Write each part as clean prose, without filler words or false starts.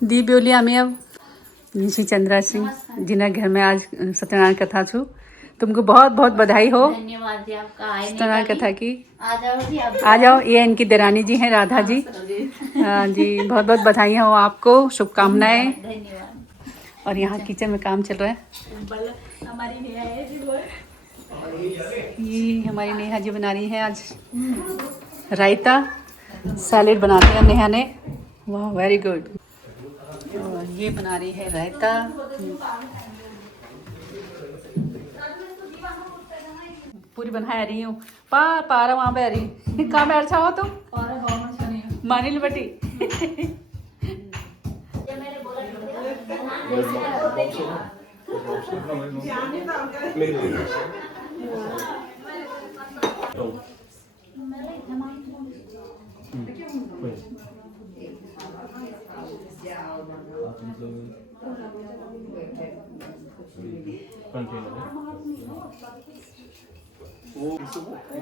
दीप बोली हमें अब निशी चंद्रा सिंह जिन्हें घर में आज सत्यनारायण कथा छू तुमको बहुत बहुत बधाई हो। धन्यवाद जी आपका आने सत्यनारायण का कथा की। आ जाओ जी अब आ जाओ, ये इनकी देरानी जी हैं राधा जी। हाँ जी, बहुत बहुत बधाई हो आपको, शुभकामनाएं। धन्यवाद। और यहाँ किचन में काम चल रहा है। हमारी नेहा है जी वो ये हमारी नेहा जी बना रही है आज रायता, सैलेड बना दिया नेहा ने। वाह वेरी गुड। और ये बना रही है रायता। पूरी बना रही हूँ। पारा वहाँ पे आ रही कहाँ बैठा हो तुम? मानिल बटी।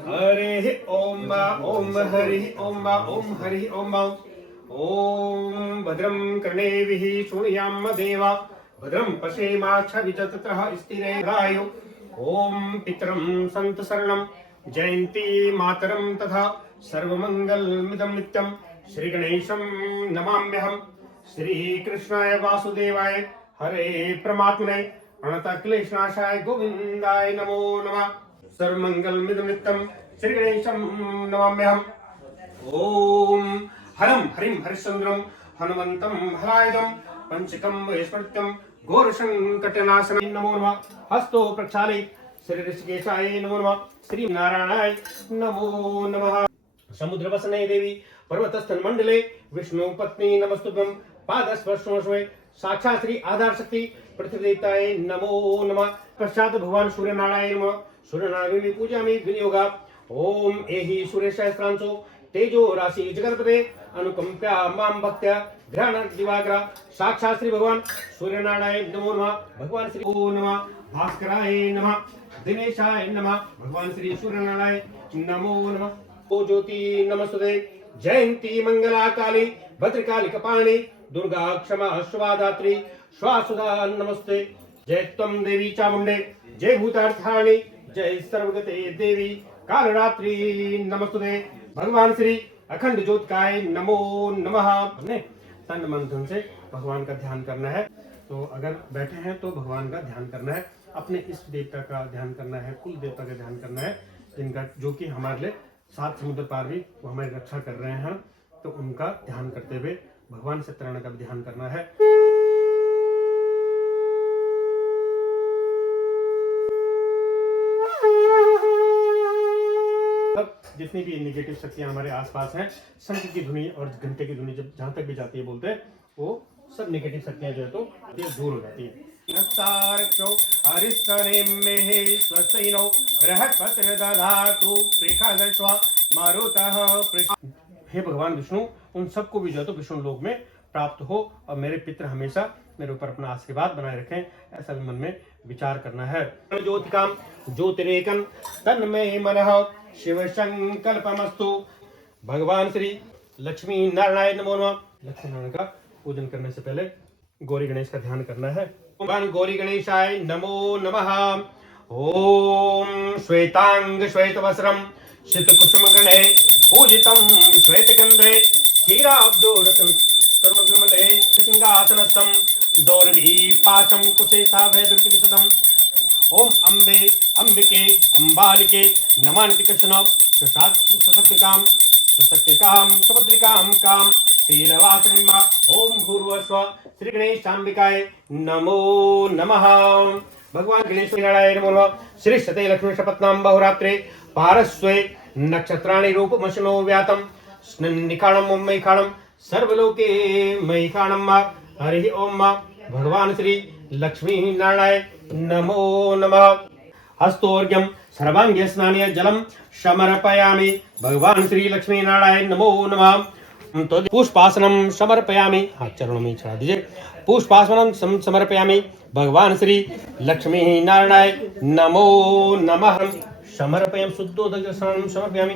हरि ओम ओम हरि ओम ओम हरि ओम ओम भद्रं कर्णेभिः शृणुयाम देवा भद्रं पश्येमाक्षभिजतत्रः स्थिरैरायु ओम पितरं सन्त शरणं जयन्ती मातरं तथा सर्वमङ्गलमिदं नित्यं श्रीगणेशं नमाम्यहम्। श्रीकृष्णाय वासुदेवाय हरे परमात्मने प्रणतक्लेशनाशाय गोविन्दाय नमो नमः। सर्वमंगलमिदं नित्यं श्रीगणेशं नमाम्यहम्। ओम हरं हरिं हरिश्चन्द्रं हनुमन्तं हलायुधं पंचकं वैस्मृत्यं घोरसंकटनाशनं नमो नमः। हस्तो प्रक्षालय श्री ऋषिकेशाय नमो नमः। श्री नारायणाय नमो नमः। समुद्रवसने देवी पर्वतस्थल मंडले विष्णु पत्नी नमस्तुभ्यं पादस्पर्शोष्वे साक्षात् श्री आधार शक्ति पृथ्वी देवताय नमो नमः। पश्चात भगवान सूर्य नारायण नमः। सूर्य नारायण पूजा में विनियोगा ओम एहि सूर्य सहस्रांशो तेजो राशि जगतपते अनुकंप्या माम भक्त्या ध्यान दिवाकरा साक्षात् श्री भगवान सूर्य नारायण नमो नमः। भगवान श्री ओ नमः भास्कराय नमः दिनेशाय नमः। भगवान श्री सूर्य नारायण नमो नमः। ओ ज्योति नमस्ते जयंती मंगला काली भद्रकाली कपालिनी दुर्गा क्षमा स्वाधात्री स्वासुदा नमस्ते। जय त्वं देवी चामुंडे जय भूतार्थानि जय सर्वगते देवी कालरात्रि नमस्ते। भगवान श्री अखंड ज्योतिकाय नमो नमः। हमने तन मन धन से भगवान का ध्यान करना है। तो अगर बैठे हैं तो भगवान का ध्यान करना है, अपने इष्ट देवता का ध्यान करना है, कुल देवता का ध्यान करना है, जिनका जो कि हमारे लिए सात समुद्र पार भी वो हमारी रक्षा कर रहे हैं। तो उनका ध्यान करते हुए भगवान सत्यनारायण का भी ध्यान करना है। जितनी भी नेगेटिव शक्तियां हमारे आसपास हैं, शंख की धुनी और घंटे की धुनी जब जहां तक भी जाती है बोलते हैं, वो सब नेगेटिव शक्तियां जो है तो ये दूर हो जाती है। हे भगवान विष्णु, उन सबको भी जो है तो विष्णु लोक में प्राप्त हो और मेरे पितृ हमेशा मेरे ऊपर अपना आशीर्वाद बनाए रखें, ऐसा भी मन में विचार करना है। ज्योतिकाम ज्योतिरेकं तन्मे मनः शिव संकल्पमस्तु। भगवान श्री लक्ष्मी नारायण नमो नमः। लक्ष्मी नारायण का पूजन करने से पहले गौरी गणेश का ध्यान करना है। भगवान गौरी गणेशाय नमो नमः। ओम श्वेतांग श्वेतवस्त्रम शीतकुसुम गणे पूजितं श्वेतगंधे क्षीराब्दोरतन कर्मविमले सिंहासनस्थं दौर्भी पाशं कुशेषाभयदृति विशदम्। ओम अम्बे अंबिके अंबालिके नमानि कृष्ण सशक्तिकाम सशक्तिकाम सुभद्रिकाम काम शीलवासिनिम्बा। ओम भूर्भुवस्व श्री गणेशांबिकाय नमो नमः। भगवान गणेश नारायण नमो नमः। श्री सते लक्ष्मी शपथनाम बहुरात्रे पारस्वे नक्षत्राणि रूपमशनो व्यातम निखाणम मुम्मैखाणम सर्वलोके मैखाणम। हरि ओम। भगवान श्री लक्ष्मी नारायण नमो नमः। हस्तोर्घ्यं सर्वांगे स्नानीय जलम समर्पयामि। भगवान श्री लक्ष्मी नारायण नमो नमः। तो पुष्पासनम समर्पयामि, हाथ चरणों में चढ़ा दीजिए। पुष्पासनम समर्पयामि। भगवान श्री लक्ष्मी नारायण नमो नमः। समर्पयं शुद्धोदकं समर्पयामि।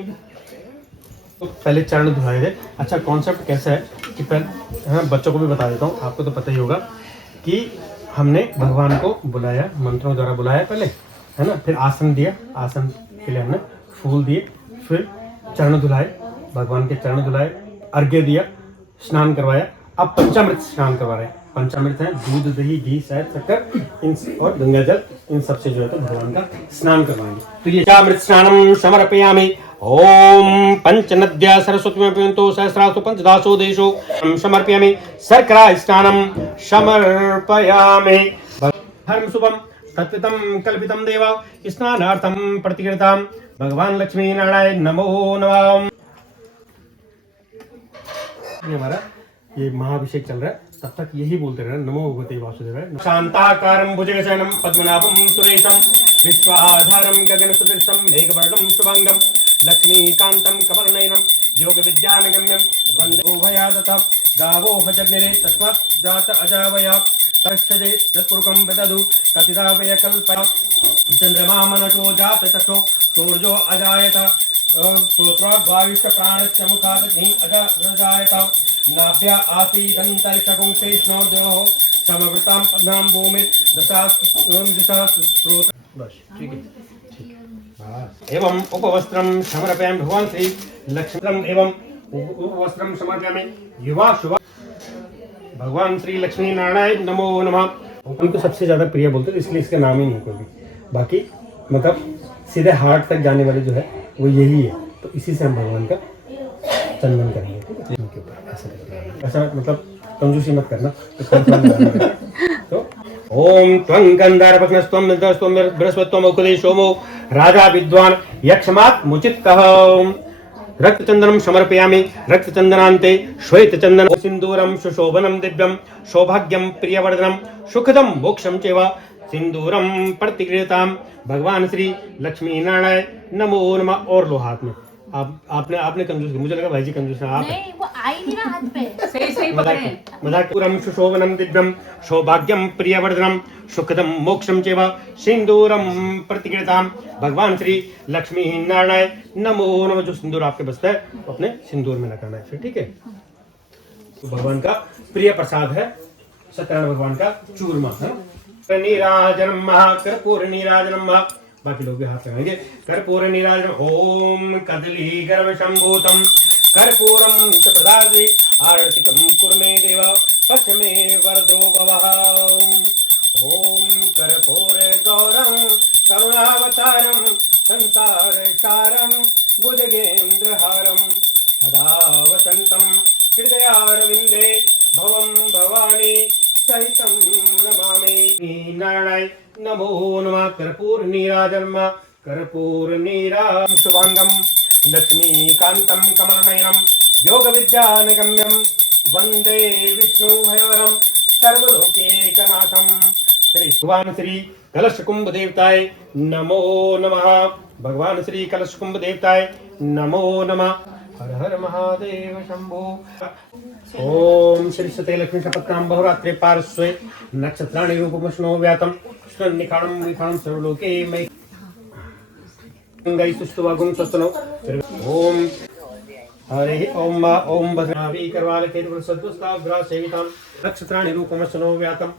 तो पहले चरण धुलाए थे। अच्छा, कॉन्सेप्ट कैसा है कि पहले हाँ, बच्चों को भी बता देता हूँ, आपको तो पता ही होगा कि हमने भगवान को बुलाया, मंत्रों द्वारा बुलाया पहले, है ना, फिर आसन दिया, आसन के लिए हमने फूल दिए, फिर चरण धुलाए, भगवान के चरण धुलाए, अर्घ्य दिया, स्नान करवाया। अब पंचामृत स्नान करवा रहे हैं। पंचामृत है दूध, दही, घी, शहद, शक्कर इन और गंगा जल, इन सबसे जो है तो भगवान का स्नान करवाएंगे। तो ये पंचामृत स्नानम समर्पयामि। ओम पंचनद्या सरस्वती पिबन्तो सहस्रासु पंचदासो देशो समर्पयामि। शर्करा स्नानम समर्पयामि। धर्म शुभम तत्वितं कल्पितं देव स्नानार्थं प्रतिकृतां भगवान लक्ष्मी नारायण नमो नमः। ये हमारा ये महाभिषेक चल रहा है, तब तक यही बोलते रहना नमो भगवते वासुदेवाय। शांताकारं भुजगशयनं पद्मनाभं सुरेशं विश्वाधारं गगनसदृशं मेघवर्णं शुभांगं लक्ष्मीकान्तं कमलनयनं योगविद्यानगम्यं वन्दे उभयादतः गावोह जग्निरे तस्मात् जात अजावया तक्षजे तत्पुरुकं विदधु कतिदा वयकल्पया चन्द्रमा मनसो जात चक्षो सूर्यो अजायत श्रोत्राद्वायुश्च प्राणश्च मुखादग्नि अजायत नाभ्या आसीदन्तरिक्षगुं कृष्णोर्द्योः समवृतां पद्मां भूमिर्दशा स्रोत। बस ठीक है। एवं उपवस्त्रं समर्पयामि भगवान श्री लक्ष्मी एवं उपवस्त्रं समर्पयामि युवा शुभ भगवान श्री लक्ष्मी नारायण नमो नमः। उनको सबसे ज्यादा प्रिय बोलते हैं, इसलिए इसका नाम ही नहीं कोई भी। बाकी मतलब सीधे हार्ट तक जाने वाले जो है वो यही है, तो इसी से हम भगवान का चंदन करेंगे। उनके ऊपर ऐसा मतलब कंजूसी मत करना। तो ओम त्वं गंधारपत्नस्त्वं मित्रस्त्वं बृहस्पतित्वं औषधि सोमो राजा विद्वान यक्षमात् मुचितः। रक्तचंदनं समर्पयामि। रक्तचंदनान्ते श्वेतचंदन सिंदूरं सुशोभनं दिव्यं सौभाग्यं प्रियवर्धनं सुखदं मोक्षं चैव सिंदूरं प्रतिगृहतां भगवान श्री लक्ष्मी नारायण नमो नमः। और लो हाथ में आपने कंजूस किया, मुझे लगा भाई जी कंजूस है आप। नहीं वो आई नहीं ना हाथ पे। सही सही पकड़े। मदाकुरं सुशोभनं दिव्यं सौभाग्यं प्रियवर्धनं सुखदं मोक्षं चैव सिंदूरं प्रतिगृहतां भगवान श्री लक्ष्मी नारायण नमो नमः। जो सिंदूर आपके बसता है अपने सिंदूर में लगाना है फिर, ठीक है। तो भगवान का प्रिय प्रसाद है सत्यनारायण भगवान का चूरमा है। नीराजनम कर्पूर नीराजनम। बाकी लोग भी हाथ लगाएंगे। कर्पूर नीराजनम। ओम कदली गर्भ संभूतम कर्पूरम च प्रदादि आरतिकं कुर्मे देव पश्चिमे वरदो भवः। ओम कर्पूर गौरं करुणावतारं संसार सारं भुजगेन्द्रहारं सदा वसन्तं हृदयारविन्दे भवं भवानी सहितं नमामि। नारायण नमो नमः। कर्पूर नीराजनम कर्पूर नीराजनम शुभांगम लक्ष्मीकांतं कमलनयनं योगविद्यानगम्यं वन्दे विष्णु भयवरं सर्वलोकैकनाथं। श्री भगवान श्री कलश कुंभ देवताय नमो नमः। भगवान श्री कलश कुंभ देवताय नमो नमः। हर हर महादेव शंभो। ओम श्री सते लक्ष्मी सपत्नां बहुरात्रे पार्श्वे नक्षत्राणि रूपमश्नो व्यातं निखाणं विखाणं सर्वलोके मयि गंगै सुस्तुवागुं स्वस्तनो। ओम हरे ओम ओम भद्रावी करवाल केतुल सद्वस्ताग्रा सेवितां नक्षत्राणि रूपमश्नो व्यातं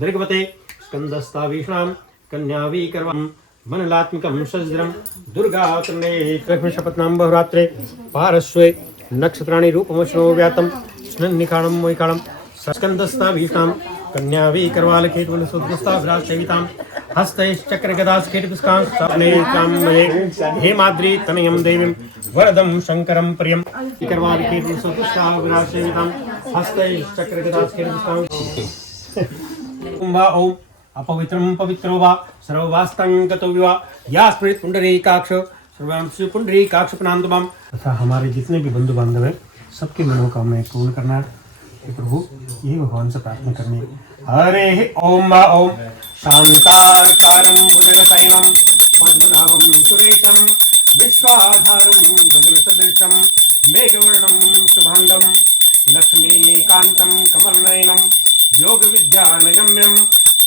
दीर्घवते स्कंदस्तावीषणां कन्यावी करवां मनलात्मकं सज्रं दुर्गा तन्मे लक्ष्मी शपथनां बहुरात्रे पार्श्वे नक्षत्राणि रूपमश्नो व्यातं स्नन्निखाणं मोहिखाणं स्कंदस्तावीषणां कन्यावी करवाल केतुल सद्वस्ताग्रा सेवितां हस्तैश्चक्रगदास्केटपुष्कां सप्नेत्राम्बरे हेमाद्रि तनयं देवीं वरदं शंकरं प्रियं करवाल केतुल सद्वस्ताग्रा सेवितां हस्तैश्चक्रगदास्केटपुष्कां कुंभा ओम अपवित्रं पवित्रो वा सर्ववास्तं गतो विवा या स्मृत पुंडरीकाक्ष सर्वांशु पुंडरीकाक्ष प्रणाम। तथा हमारे जितने भी बंधु बांधव हैं सबकी मनोकामनाएं पूर्ण करना है प्रभु, यही भगवान से प्रार्थना करनी है। हरे ओम ओम शांताकारं भुजगशयनं पद्मनाभं सुरेशं विश्वाधारं गगनसदृशं मेघवर्णं शुभांगं लक्ष्मीकान्तं कमलनयनं योगविद्यानगम्यं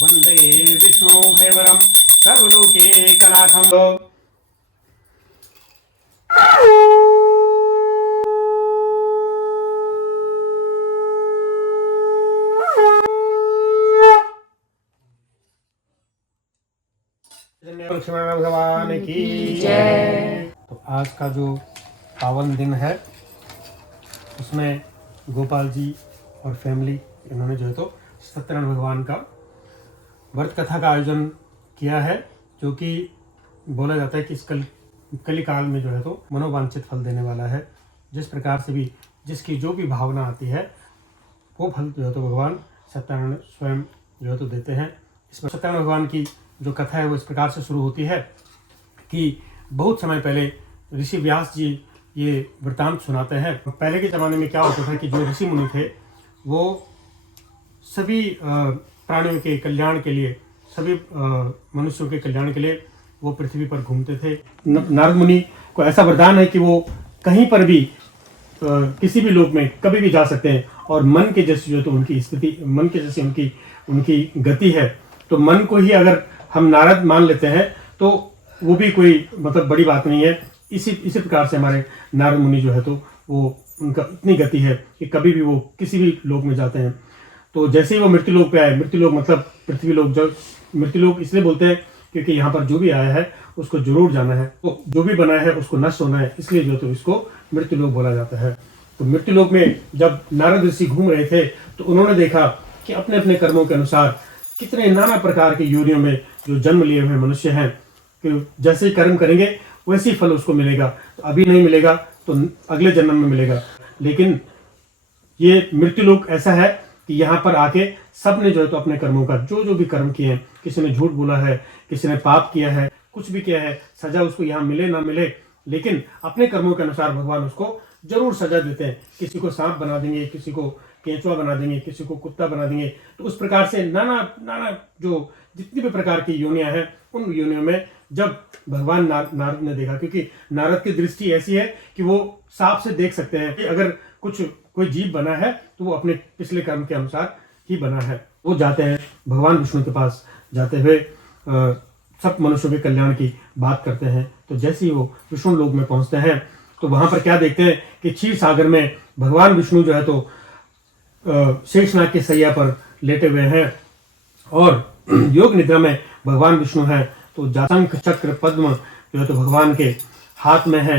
वन्दे विष्णु भयवरं सर्वलोकैकनाथं। लक्ष्मण भगवान की जय। तो आज का जो पावन दिन है उसमें गोपाल जी और फैमिली इन्होंने जो है तो सत्यनारायण भगवान का व्रत कथा का आयोजन किया है, जो कि बोला जाता है कि इस कलिकाल में जो है तो मनोवांछित फल देने वाला है। जिस प्रकार से भी जिसकी जो भी भावना आती है वो फल जो है तो भगवान सत्यनारायण स्वयं जो है तो देते हैं। इसमें सत्यनारायण भगवान की जो कथा है वो इस प्रकार से शुरू होती है कि बहुत समय पहले ऋषि व्यास जी ये वृतांत सुनाते हैं। पहले के ज़माने में क्या होता था कि जो ऋषि मुनि थे वो सभी प्राणियों के कल्याण के लिए, सभी मनुष्यों के कल्याण के लिए वो पृथ्वी पर घूमते थे। नारद मुनि को ऐसा वरदान है कि वो कहीं पर भी किसी भी लोक में कभी भी जा सकते हैं और मन के जैसी जो तो उनकी स्थिति, मन के जैसी उनकी गति है। तो मन को ही अगर हम नारद मान लेते हैं तो वो भी कोई मतलब बड़ी बात नहीं है। इसी प्रकार से हमारे नारद मुनि जो है तो वो उनका इतनी गति है कि कभी भी वो किसी भी लोक में जाते हैं। तो जैसे ही वो मृत्यु लोक पे आए, मृत्यु लोक मतलब पृथ्वी लोक, जो मृत्यु लोक इसलिए बोलते हैं क्योंकि यहाँ पर जो भी आया है उसको जरूर जाना है, तो जो भी बना है उसको नष्ट होना है, इसलिए जो तो इसको मृत्यु लोक बोला जाता है। तो मृत्यु लोक में जब नारद ऋषि घूम रहे थे तो उन्होंने देखा कि अपने अपने कर्मों के अनुसार कितने नाना प्रकार की योनियों में जो जन्म लिए हुए मनुष्य हैं कि जैसे ही कर्म करेंगे वैसे ही फल उसको मिलेगा। तो अभी नहीं मिलेगा तो अगले जन्म में मिलेगा। लेकिन ये मृत्यु लोक ऐसा है कि यहाँ पर आके सब ने जो है तो अपने कर्मों का जो भी कर्म किए हैं, किसी ने झूठ बोला है, किसी ने पाप किया है, कुछ भी किया है, सजा उसको यहाँ मिले ना मिले, लेकिन अपने कर्मों के अनुसार भगवान उसको जरूर सजा देते हैं। किसी को सांप बना देंगे, किसी को केंचुआ बना देंगे, किसी को कुत्ता बना देंगे। तो उस प्रकार से नाना जो जितनी भी प्रकार की योनियां हैं उन योनियों में जब भगवान नारद ने देखा, क्योंकि नारद की दृष्टि ऐसी है कि वो साफ से देख सकते हैं कि अगर कोई जीव बना है तो वो अपने पिछले कर्म के अनुसार ही बना है। वो जाते हैं भगवान विष्णु के पास, जाते हुए सब मनुष्यों के कल्याण की बात करते हैं। तो जैसे ही वो विष्णु लोक में पहुंचते हैं तो वहां पर क्या देखते हैं कि क्षीर सागर में भगवान विष्णु जो है तो शेषनाग के सैया पर लेटे हुए हैं और योग निद्रा में भगवान विष्णु है। तो शंख चक्र पद्म जो है तो भगवान के हाथ में है।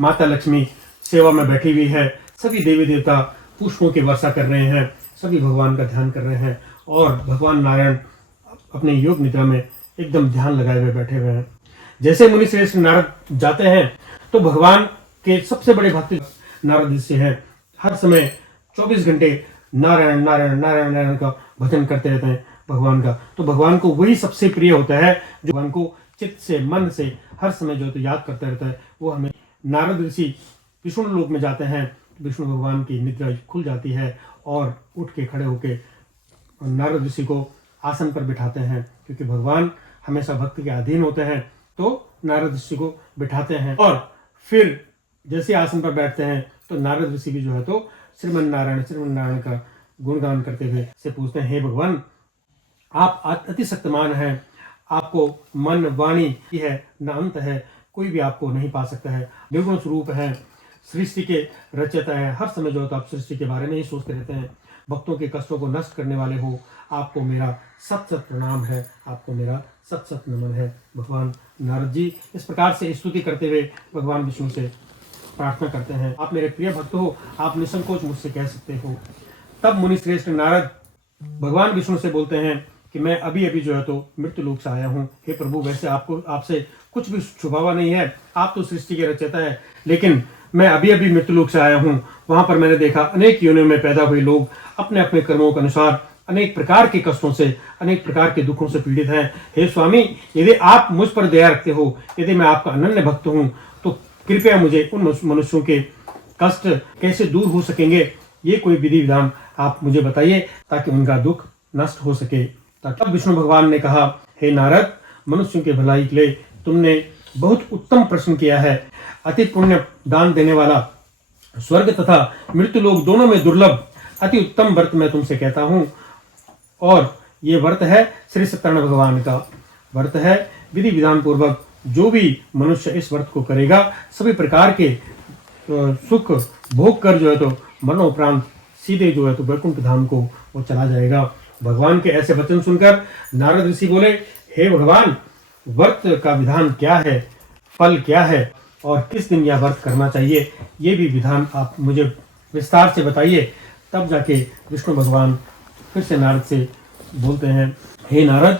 माता लक्ष्मी सेवा में बैठी हुई है। सभी देवी देवता पुष्पों की वर्षा कर रहे हैं, सभी भगवान का ध्यान कर रहे हैं और भगवान नारायण अपने योग निद्रा में एकदम ध्यान लगाए हुए बैठे हुए हैं। जैसे मुनि श्रेष्ठ नारद जाते हैं तो भगवान के सबसे बड़े भक्त नारद ऋषि हैं। हर समय 24 घंटे नारायण नारायण नारायण नारायण का भजन करते रहते हैं भगवान का। तो भगवान को वही सबसे प्रिय होता है जो भगवान को चित्त से, मन से हर समय जो तो याद करता रहता है। वो हमें नारद ऋषि विष्णु लोक में जाते हैं, विष्णु भगवान की निद्रा खुल जाती है और उठ के खड़े होके नारद ऋषि को आसन पर बिठाते हैं, क्योंकि भगवान हमेशा भक्त के अधीन होते हैं। तो नारद ऋषि को बिठाते हैं और फिर जैसे आसन पर बैठते हैं तो नारद ऋषि भी जो है तो श्रीमन नारायण का गुणगान करते हुए से पूछते हैं, हे भगवान आप अति शक्तिमान हैं, आपको मन वाणी है न अंत है, कोई भी आपको नहीं पा सकता है, निर्गुण स्वरूप है, सृष्टि के रचयिता है। हर समय जो है तो आप सृष्टि के बारे में ही सोचते रहते हैं, भक्तों के कष्टों को नष्ट करने वाले हो। आपको मेरा सत सत प्रणाम है, आपको मेरा सत सत नमन है। भगवान नारद जी इस प्रकार से स्तुति करते हुए भगवान विष्णु से प्रार्थना करते हैं, आप मेरे प्रिय भक्त हो, आप निसंकोच मुझसे कह सकते हो। तब मुनि श्रेष्ठ नारद भगवान विष्णु से बोलते हैं कि मैं अभी अभी जो है तो मृत्यु लोक से आया हूँ। हे प्रभु, वैसे आपसे कुछ भी छुपावा नहीं है, आप तो सृष्टि के रचयिता है, लेकिन मैं अभी अभी मृत्यु लोक से आया हूँ। वहां पर मैंने देखा अनेक योनियों में पैदा हुए लोग अपने अपने कर्मों के अनुसार अनेक प्रकार के कष्टों से, अनेक प्रकार के दुखों से पीड़ित हैं। हे स्वामी, यदि आप मुझ पर दया रखते हो, यदि मैं आपका अनन्य भक्त हूँ, तो कृपया मुझे उन मनुष्यों के कष्ट कैसे दूर हो सकेंगे, ये कोई विधि विधान आप मुझे बताइए ताकि उनका दुख नष्ट हो सके। तब विष्णु भगवान ने कहा, हे नारद, मनुष्यों के भलाई के लिए तुमने बहुत उत्तम प्रश्न किया है। अति पुण्य दान देने वाला स्वर्ग तथा मृत्यु लोक दोनों में दुर्लभ अति उत्तम व्रत मैं तुमसे कहता हूँ, और ये व्रत है श्री सत्यनारायण भगवान का व्रत है। विधि विधान पूर्वक जो भी मनुष्य इस व्रत को करेगा सभी प्रकार के सुख भोग कर जो है तो मरणोपरांत सीधे जो है तो वैकुंठ धाम को वो चला जाएगा। भगवान के ऐसे वचन सुनकर नारद ऋषि बोले, हे भगवान, व्रत का विधान क्या है, फल क्या है और किस दिन यह व्रत करना चाहिए, ये भी विधान आप मुझे विस्तार से बताइए। तब जाके विष्णु भगवान फिर से नारद से बोलते हैं, हे नारद,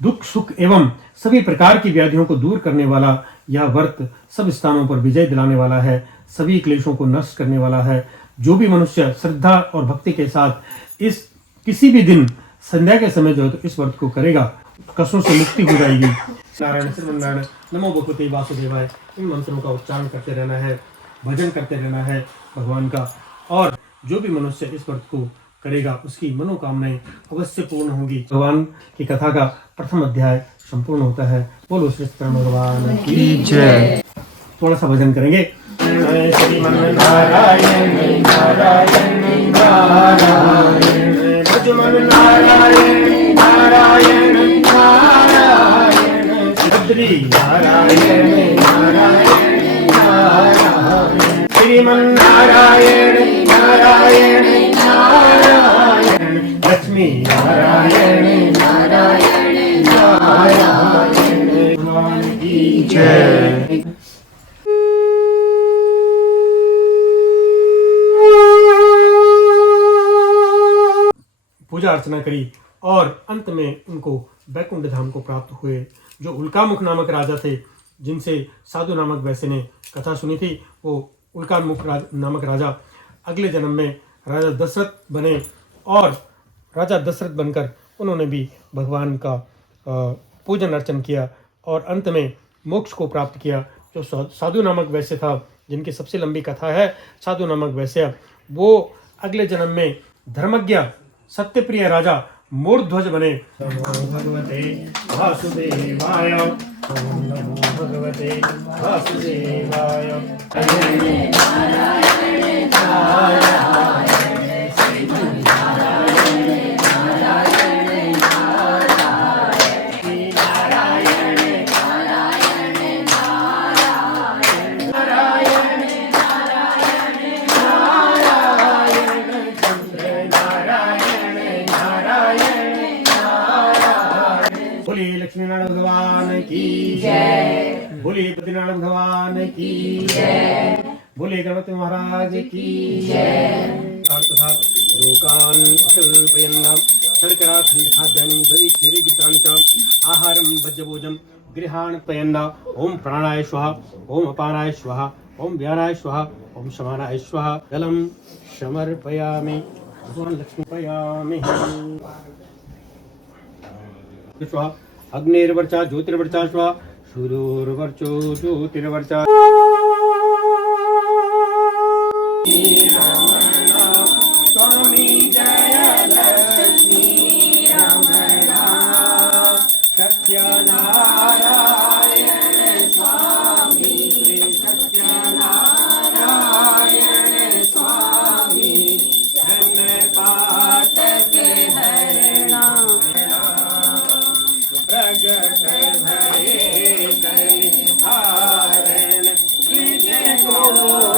दुख सुख एवं सभी प्रकार की व्याधियों को दूर करने वाला यह व्रत सब स्थानों पर विजय दिलाने वाला है, सभी क्लेशों को नष्ट करने वाला है। जो भी मनुष्य श्रद्धा और भक्ति के साथ इस किसी भी दिन संध्या के समय जो है तो इस व्रत को करेगा, कष्टों से मुक्ति हो जाएगी। नारायण श्रीमन्नारायण नमो भगवते वासुदेवाय, इन मंत्रों का उच्चारण करते रहना है, भजन करते रहना है भगवान का। और जो भी मनुष्य इस व्रत को करेगा उसकी मनोकामनाएं अवश्य पूर्ण होगी। भगवान की कथा का प्रथम अध्याय संपूर्ण होता है। बोलो श्री कृष्ण भगवान की जय। थोड़ा सा भजन करेंगे। श्रीमन नारायण नारायण नारायण, भजमन नारायण नारायण नारायण, श्री नारायण नारायण नारायण, श्रीमन नारायण नारायण नारायण, लक्ष्मी नारायण नारायण नारायण, भगवान की जय। पूजा अर्चना करी और अंत में उनको बैकुंठ धाम को प्राप्त हुए। जो उल्कामुख नामक राजा थे, जिनसे साधु नामक वैश्य ने कथा सुनी थी, वो उल्कामुख नामक राजा अगले जन्म में राजा दशरथ बने और राजा दशरथ बनकर उन्होंने भी भगवान का पूजन अर्चन किया और अंत में मोक्ष को प्राप्त किया। जो साधु नामक वैश्य था, जिनकी सबसे लंबी कथा है साधु नामक वैश्य, वो अगले जन्म में धर्मज्ञ सत्यप्रिय राजा मूर्ध्वज बने। नमो भगवते वासुदेवाय, ओम नमो भगवते वासुदेवाय। नारायण नारायण नारायण, श्रीमन नारायण नारायण नारायण, श्री नारायण नारायण नारायण, नारायण नारायण नारायण, चंद्र नारायण नारायण नारायण। बोलिए लक्ष्मी नारायण भगवान की जय, बोलिए बद्रीनाथ भगवान की जय, बोलिए गणपति महाराज की जय। तथा लोकान कल्पयन्नाम शर्करा खंड खाद्यानि दधि क्षीरे गितानि च आहारं भज्यभोजं गृहाण पयन्ना। ओम प्राणाय स्वाहा, ओम अपानाय स्वाहा, ओम व्यानाय स्वाहा, ओम समानाय स्वाहा। जलम समर्पयामि, भगवान लक्ष्मी पयामि। स्वाहा अग्निर्वर्चा ज्योतिर्वर्चा स्वाहा, सूर्योर्वर्चो ज्योतिर्वर्चा। स्वामी जय लक्ष्मी रमणा, सत्यनारायण स्वामी, सत्यनारायण स्वामी, पातक हरणा, प्रगट भये कलिहारण, तुझको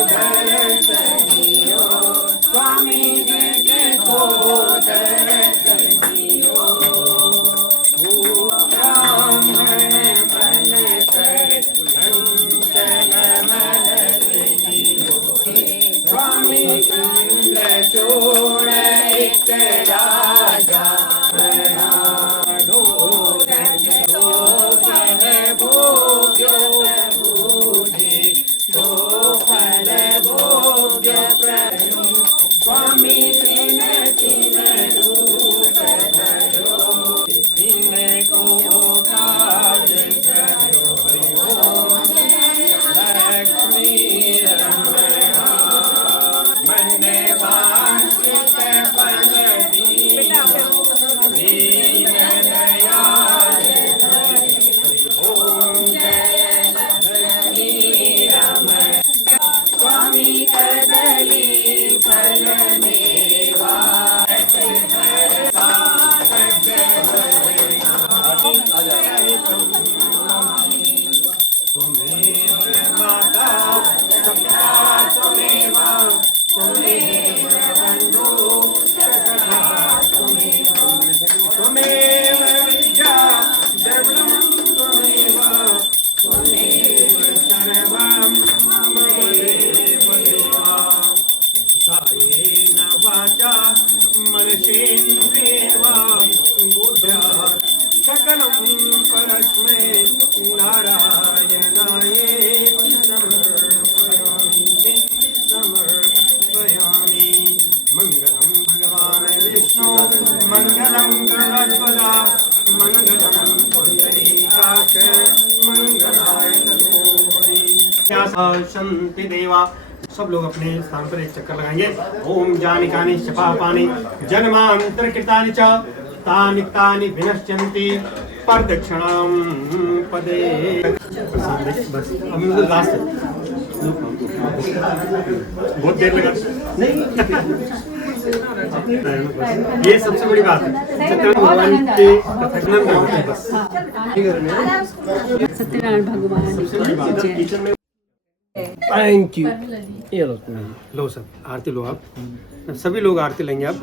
दर्श दियो स्वामी, तुझको दर्श दियो। ब्राह्मण बन कर कंचन महल दियो, स्वामी चंद्रचूड़ एक राजा बना दो। फल भोग्यो प्रभुजी, दो फल भोग्य प्रभु, स्वामी तीन तीन रूप सर्वदा मंगलम पुण्डरीकाक्ष मंगलाय तनोहरि। शांति देवा। सब लोग अपने स्थान पर एक चक्कर लगाएंगे। ओम जानिकानि शपापानि जन्मांतर कृतानि च तानि तानि विनश्यन्ति प्रदक्षिणां पदे। बस अब लास्ट बहुत देर लगा नहीं। ये सबसे बड़ी बात है सत्यनारायण भगवान के कथन में होते हैं बस। सत्यनारायण भगवान सबसे बड़ी बात है किचन में। Thank you. ये लो सब आरती लो आप। सभी लोग आरती लेंगे आप।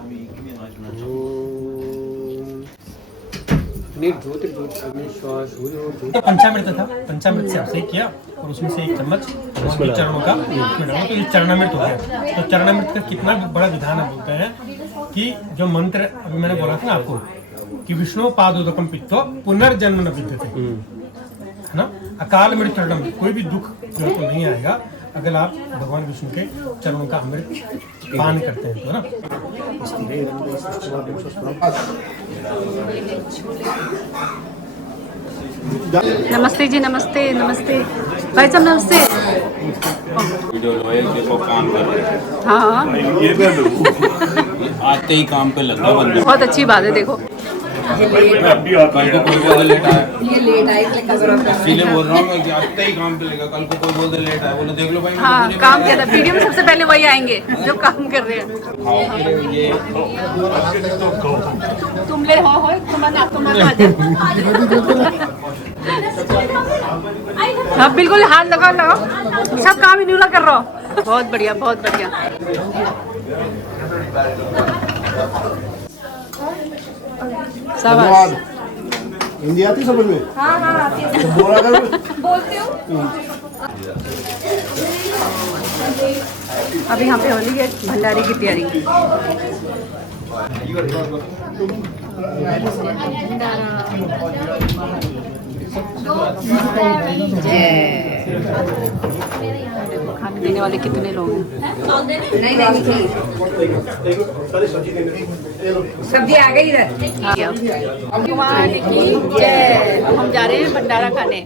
पंचामृत था, पंचामृत से अभिषेक किया और उसमें से एक चम्मच चरणों का डाला तो ये चरणामृत हो गया। तो चरणामृत का कितना बड़ा विधान है बोलते हैं कि जो मंत्र अभी मैंने बोला था ना आपको कि विष्णु पादोदकम पित्तो पुनर्जन्म न विद्यते, है ना। अकाल मृत्यु चरणम, कोई भी दुख जो तो नहीं आएगा अगर आप भगवान विष्णु के चरणों का अमृत पान करते हैं तो, है ना। नमस्ते जी, नमस्ते नमस्ते भाई साहब, नमस्ते। वीडियो लॉयल देखो काम कर रहे हैं। हाँ आते ही काम पे लगा बंदा। बहुत अच्छी बात है। देखो कल को कोई बोल लेट आया, इसीलिए बोल रहा हूँ मैं कि आते ही काम पे लगा। कल को कोई बोल लेट आया, बोले देख लो भाई हाँ काम किया था। वीडियो में सबसे पहले वही आएंगे जो काम कर रहे हैं। तुम ले हो तुम्हारा हाँ बिल्कुल, हाथ लगाओ लगाओ, सब काम ही न्यूला कर रहा हो। बहुत बढ़िया, बहुत बढ़िया। धन्यवाद। हिंदी आती समझ में? हाँ हाँ आती है। तो बोला कर। बोलती हूँ। अभी यहाँ पे होली है, भंडारे की तैयारी। खाने देने वाले कितने लोग हैं? सब्जी आ गई इधर। भगवान की जय। अब हम जा रहे हैं भंडारा खाने।